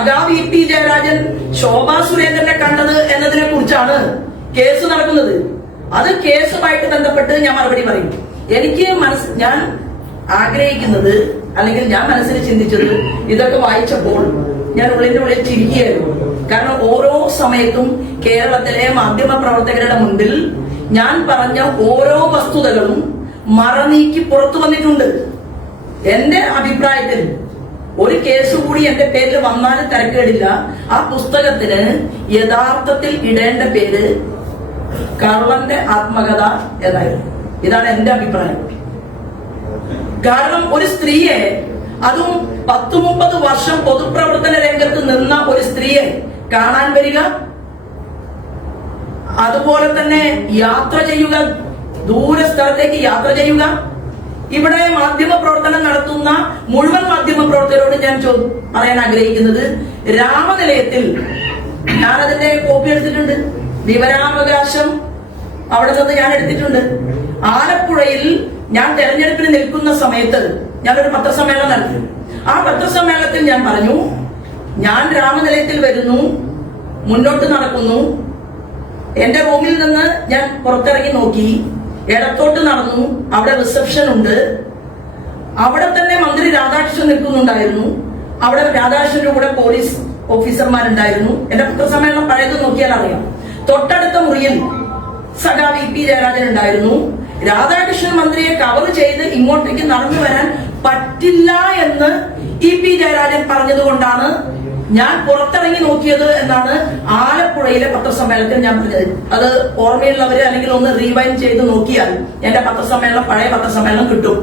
സഖാവ് E P Jayarajan Shobha സുരേന്ദ്രനെ കണ്ടത് എന്നതിനെ കുറിച്ചാണ് കേസ് നടക്കുന്നത്. അത് കേസുമായിട്ട് ബന്ധപ്പെട്ട് ഞാൻ മറുപടി പറയും. എനിക്ക് ഞാൻ ആഗ്രഹിക്കുന്നത്, അല്ലെങ്കിൽ ഞാൻ മനസ്സിൽ ചിന്തിച്ചത്, ഇതൊക്കെ വായിച്ചപ്പോൾ ഞാൻ ഉള്ളിന്റെ ഉള്ളിൽ ചിരിക്കുകയായിരുന്നു. കാരണം ഓരോ സമയത്തും കേരളത്തിലെ മാധ്യമ പ്രവർത്തകരുടെ മുൻപിൽ ഞാൻ പറഞ്ഞ ഓരോ വസ്തുതകളും മറനീക്കി പുറത്തു വന്നിട്ടുണ്ട്. എന്റെ അഭിപ്രായത്തിൽ ഒരു കേസ് കൂടി എന്റെ പേരിൽ വന്നാലും തിരക്കേടില്ല. ആ പുസ്തകത്തിന് യഥാർത്ഥത്തിൽ ഇടേണ്ട പേര് കള്ളന്റെ ആത്മകഥ എന്നായിരുന്നു. ഇതാണ് എന്റെ അഭിപ്രായം. കാരണം ഒരു സ്ത്രീയെ, അതും 10-30 വർഷം പൊതുപ്രവർത്തന രംഗത്ത് നിന്ന ഒരു സ്ത്രീയെ കാണാൻ വരിക, അതുപോലെ തന്നെ യാത്ര ചെയ്യുക, ദൂര സ്ഥലത്തേക്ക് യാത്ര ചെയ്യുക. ഇവിടെ മാധ്യമ പ്രവർത്തനം നടത്തുന്ന മുഴുവൻ മാധ്യമ പ്രവർത്തകരോട് ഞാൻ പറയാൻ ആഗ്രഹിക്കുന്നത്, രാമനിലയത്തിൽ ഞാനതിന്റെ കോപ്പി എടുത്തിട്ടുണ്ട്, വിവരാവകാശം അവിടെ നിന്ന് ഞാൻ എടുത്തിട്ടുണ്ട്. ആലപ്പുഴയിൽ ഞാൻ തെരഞ്ഞെടുപ്പിന് നിൽക്കുന്ന സമയത്ത് ഞാനൊരു പത്രസമ്മേളനം നടത്തി. ആ പത്രസമ്മേളനത്തിൽ ഞാൻ പറഞ്ഞു, ഞാൻ രാമനിലയത്തിൽ വരുന്നു, മുന്നോട്ട് നടക്കുന്നു. എന്റെ റൂമിൽ നിന്ന് ഞാൻ പുറത്തിറങ്ങി നോക്കി, ഇടത്തോട്ട് നടന്നു, അവിടെ റിസപ്ഷൻ ഉണ്ട്. അവിടെ തന്നെ മന്ത്രി രാധാകൃഷ്ണൻ നിൽക്കുന്നുണ്ടായിരുന്നു. അവിടെ രാധാകൃഷ്ണന്റെ കൂടെ പോലീസ് ഓഫീസർമാരുണ്ടായിരുന്നു. എന്റെ പത്രസമ്മേളനം പഴയത് നോക്കിയാൽ അറിയാം. തൊട്ടടുത്ത മുറിയിൽ സഖാവ് ഇ പി ജയരാജൻ ഉണ്ടായിരുന്നു. രാധാകൃഷ്ണൻ മന്ത്രിയെ കവർ ചെയ്ത് ഇങ്ങോട്ടേക്ക് നടന്നു വരാൻ പറ്റില്ല എന്ന് ഇ പി ജയരാജൻ പറഞ്ഞതുകൊണ്ടാണ് ഞാൻ പുറത്തിറങ്ങി നോക്കിയത് എന്നാണ് ആലപ്പുഴയിലെ പത്രസമ്മേളനത്തിൽ ഞാൻ പറഞ്ഞത്. അത് ഓർമ്മയുള്ളവര് അല്ലെങ്കിൽ ഒന്ന് റീവൈൻഡ് ചെയ്ത് നോക്കിയാൽ എന്റെ പത്രസമ്മേളനം, പഴയ പത്രസമ്മേളനം കിട്ടും.